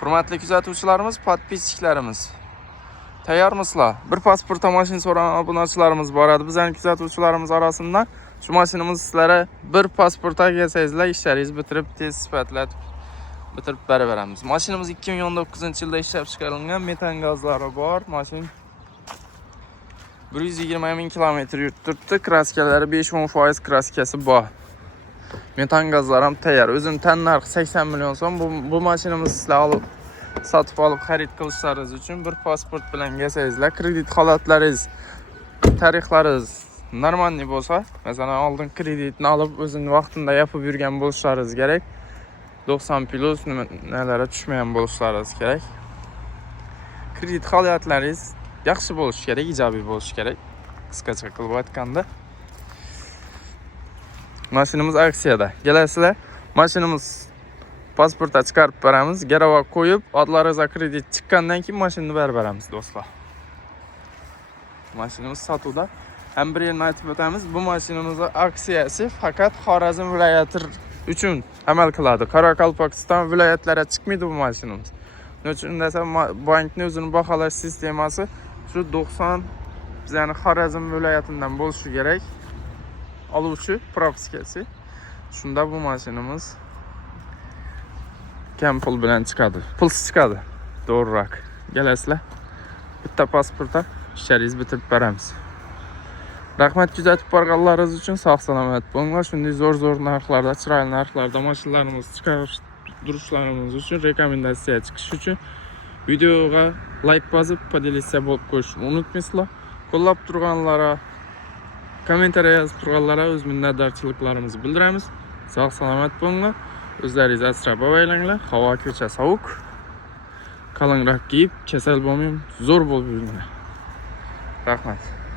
Hurmatli kuzatuvchilarimiz, podpischilarimiz. Tayyormisizlar? Bir pasportda mashina so'ragan obunachilarimiz bor edi. Bizning kuzatuvchilarimiz orasidan shu mashinamiz sizlarga bir pasportga kelsangizlar, ishlaringizni bitirib, tez sifatlatib bitirib beraveramiz. Mashinamiz 2019-yilda ishlab chiqarilgan, metan gazlari bor. Mashina 120 ming kilometr yuribdi. Kraskalari 5-10% kraskasi bor. Metan gazlar ham tayyor. O'zining tan narxi 80 million so'm. Bu mashinamiz sizlar olib sotib olib xarid qilishlaringiz uchun bir pasport bilan kelsangizlar, kredit holatlaringiz, tarixlaringiz normalniy bo'lsa, masalan, oldin kreditni olib o'zini vaqtida yapib yurgan bo'lishlaringiz kerak. 90 plus nimalara tushmagan bo'lishlaringiz kerak. Kredit holatlaringiz yaxshi bo'lishi kerak, ijobiy bo'lishi kerak. Qisqacha qilib aytganda, mashinamiz aksiyada. Kelasizlar, mashinamiz pasportda chiqarib beramiz, garova qo'yib, otlaringizga kredit chiqqandan keyin mashinani berib beramiz, do'stlar. Mashinamiz sotuvda. Ham bir yerni aytib o'tamiz, bu mashinamizning aksiyasi faqat Xorazm viloyati uchun amal qiladi. Qoraqalpog'iston viloyatlariga chiqmaydi bu mashinamiz. Nima uchun desam, bankning o'zining baholash sistemasi shu 90 bizning Xorazm viloyatidan bo'lishi kerak. Oluvchi propiskasi. Shunda bu mashinamiz kam pul bilan chiqadi. Pulsiz chiqadi. To'g'riroq. Kelasizlar. Bitta pasportda ishlaringizni bitirib beramiz. Rahmat kuzatib borganlaringiz uchun sog' salomat bo'linglar. Shunday zo'r narxlarda, chiroyli narxlarda mashinalarimizni chiqarishlarimiz uchun, rekomendatsiya chiqish uchun videoga like bosib, podelisiya bo'lib qo'yishni unutmaysizlar. Qo'llab turganlara, kommentariya yozib turganlara o'z minnatdorchiliklarimizni bildiramiz. Sog' salomat bo'linglar. O'zlaringizni asrab avaylanglar. Havo ko'cha sovuq. Qalinroq kiyib, kasal bo'lmang, zo'r bo'lib yuringlar. Rahmat.